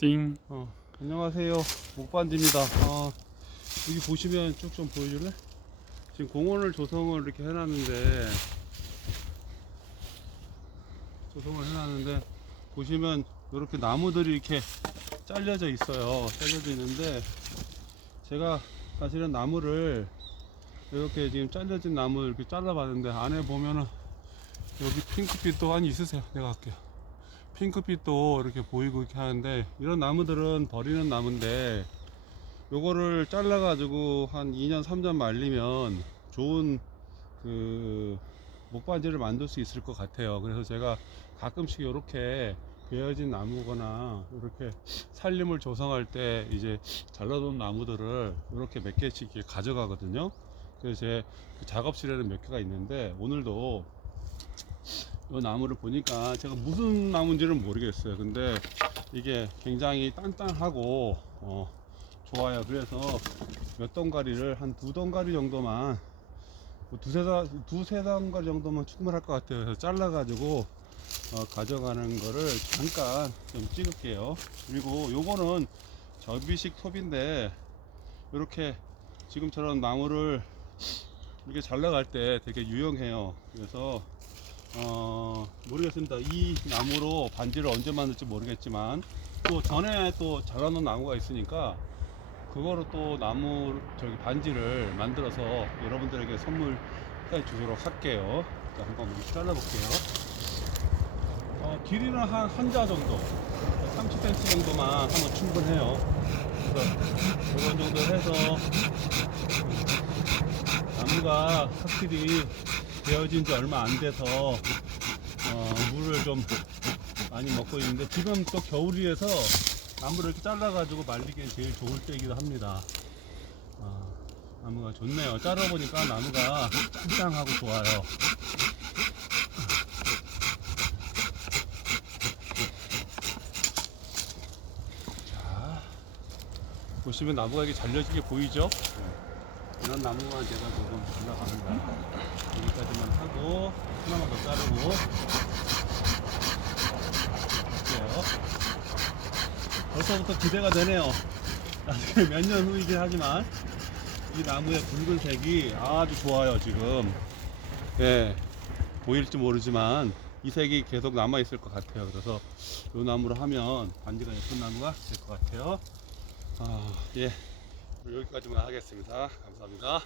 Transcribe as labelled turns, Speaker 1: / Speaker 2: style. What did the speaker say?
Speaker 1: 띵.
Speaker 2: 어, 안녕하세요. 목반지입니다. 어, 여기 보시면 쭉 좀 보여줄래? 지금 공원을 조성을 이렇게 해놨는데, 조성을 해놨는데, 보시면 이렇게 나무들이 이렇게 잘려져 있어요. 잘려져 있는데, 제가 사실은 나무를 이렇게 지금 잘려진 나무 이렇게 잘라봤는데, 안에 보면은 여기 핑크빛도 아니 있으세요. 내가 할게요. 핑크빛도 이렇게 보이고 이렇게 하는데 이런 나무들은 버리는 나무인데 요거를 잘라 가지고 한 2년 3년 말리면 좋은 그 목반지를 만들 수 있을 것 같아요. 그래서 제가 가끔씩 이렇게 베어진 나무거나 이렇게 살림을 조성할 때 이제 잘라놓은 나무들을 이렇게 몇 개씩 가져가거든요. 그래서 제 작업실에는 몇 개가 있는데 오늘도 이 나무를 보니까 제가 무슨 나무인지는 모르겠어요. 근데 이게 굉장히 단단하고 어, 좋아요. 그래서 몇 덩가리를 한 두 덩가리 정도만 뭐 두세 다 두세 덩가리 정도만 충분할 것 같아요. 그래서 잘라가지고 어, 가져가는 거를 잠깐 좀 찍을게요. 그리고 요거는 접이식 톱인데 이렇게 지금처럼 나무를 이렇게 잘라갈 때 되게 유용해요. 그래서 어, 모르겠습니다. 이 나무로 반지를 언제 만들지 모르겠지만 또 전에 또 자라놓은 나무가 있으니까 그거로 또 나무 저기 반지를 만들어서 여러분들에게 선물해 주도록 할게요. 자, 한번 잘라 볼게요. 어, 길이는 한 한자 정도, 30cm 정도만 하면 충분해요. 그래서 이런 정도 해서 나무가 확실히 되어진 지 얼마 안 돼서 어, 물을 좀 많이 먹고 있는데 지금 또 겨울이라서 나무를 이렇게 잘라가지고 말리기엔 제일 좋을 때이기도 합니다. 아, 나무가 좋네요. 자르보니까 나무가 짱짱하고 좋아요. 자, 보시면 나무가 이렇게 잘려지게 보이죠? 이런 나무만 제가 조금 올라갑니다. 여기까지만 하고 하나만 더 자르고 할게요. 벌써부터 기대가 되네요. 나중에 몇 년 후이긴 하지만 이 나무의 붉은색이 아주 좋아요 지금. 예, 보일지 모르지만 이 색이 계속 남아 있을 것 같아요. 그래서 이 나무로 하면 반지가 예쁜 나무가 될 것 같아요. 아, 예. 여기까지만 하겠습니다. 감사합니다.